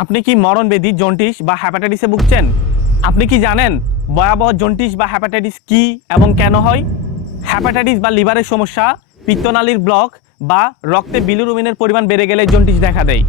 আপনি কি মরণব্যাধি জন্ডিস বা হ্যাপাটাইটিসে ভুগছেন? আপনি কি জানেন ভয়াবহ জন্ডিস বা হ্যাপাটাইটিস কি এবং কেন হয়? হ্যাপাটাইটিস বা লিভারের সমস্যা, পিত্তনালীর ব্লক বা রক্তে বিলিরুবিনের পরিমাণ বেড়ে গেলে জন্ডিস দেখা দেয়।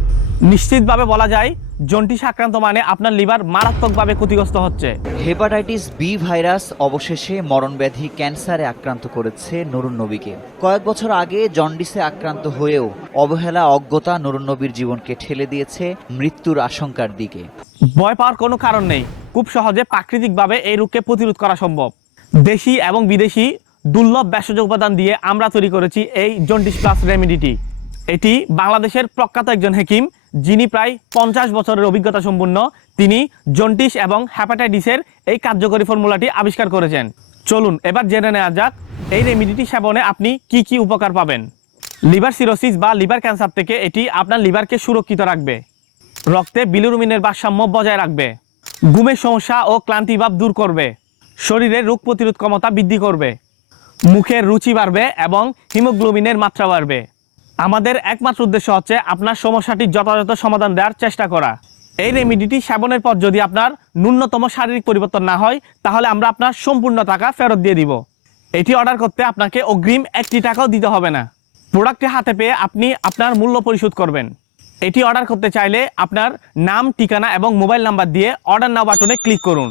নিশ্চিতভাবে বলা যায় জন্ডিস আক্রান্ত মানে আপনার লিভার মারাত্মকভাবে ক্ষতিগ্রস্ত হচ্ছে। হেপাটাইটিস বি ভাইরাস অবশেষে মরণব্যাধি ক্যান্সারে আক্রান্ত করেছে নুরুন নবীকে। কয়েক বছর আগে জন্ডিসে আক্রান্ত হয়েও অবহেলা অজ্ঞতা নুরুন নবীর জীবনকে ঠেলে দিয়েছে মৃত্যুর আশঙ্কার দিকে। ভয় পাওয়ার কোনো কারণ নেই। খুব সহজে প্রাকৃতিকভাবে এই রোগকে প্রতিরোধ করা সম্ভব। দেশি এবং বিদেশি দুর্লভ ভেষজ উপাদান দিয়ে আমরা তৈরি করেছি এই জন্ডিস প্লাস রেমেডিটি। এটি বাংলাদেশের প্রখ্যাত একজন হেকিম, যিনি প্রায় 50 বছরের অভিজ্ঞতা সম্পন্ন, তিনি জন্ডিস এবং হ্যাপাটাইটিসের এই কার্যকরী ফর্মুলাটি আবিষ্কার করেছেন। চলুন এবার জেনে নেওয়া যাক এই রেমেডিটি সেবনে আপনি কি কি উপকার পাবেন। লিভার সিরোসিস বা লিভার ক্যান্সার থেকে এটি আপনার লিভারকে সুরক্ষিত রাখবে, রক্তে বিলিরুবিনের ভারসাম্য বজায় রাখবে, ঘুমের সমস্যা ও ক্লান্তি ভাব দূর করবে, শরীরের রোগ প্রতিরোধ ক্ষমতা বৃদ্ধি করবে, মুখের রুচি বাড়বে এবং হিমোগ্লোবিনের মাত্রা বাড়বে। আমাদের একমাত্র উদ্দেশ্য হচ্ছে আপনার সমস্যাটির যথাযথ সমাধান দেওয়ার চেষ্টা করা। এই রেমেডিটি সেবনের পর যদি আপনার ন্যূনতম শারীরিক পরিবর্তন না হয়, তাহলে আমরা আপনার সম্পূর্ণ টাকা ফেরত দিয়ে দিব। এটি অর্ডার করতে আপনাকে অগ্রিম 1 টাকাও দিতে হবে না। প্রোডাক্টটি হাতে পেয়ে আপনি আপনার মূল্য পরিশোধ করবেন। এটি অর্ডার করতে চাইলে আপনার নাম, ঠিকানা এবং মোবাইল নাম্বার দিয়ে অর্ডার নাও বাটনে ক্লিক করুন,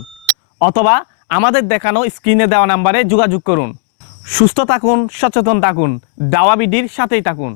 অথবা আমাদের দেখানো স্ক্রিনে দেওয়া নাম্বারে যোগাযোগ করুন। সুস্থ থাকুন, সচেতন থাকুন, দাওয়া বিডির সাথেই থাকুন।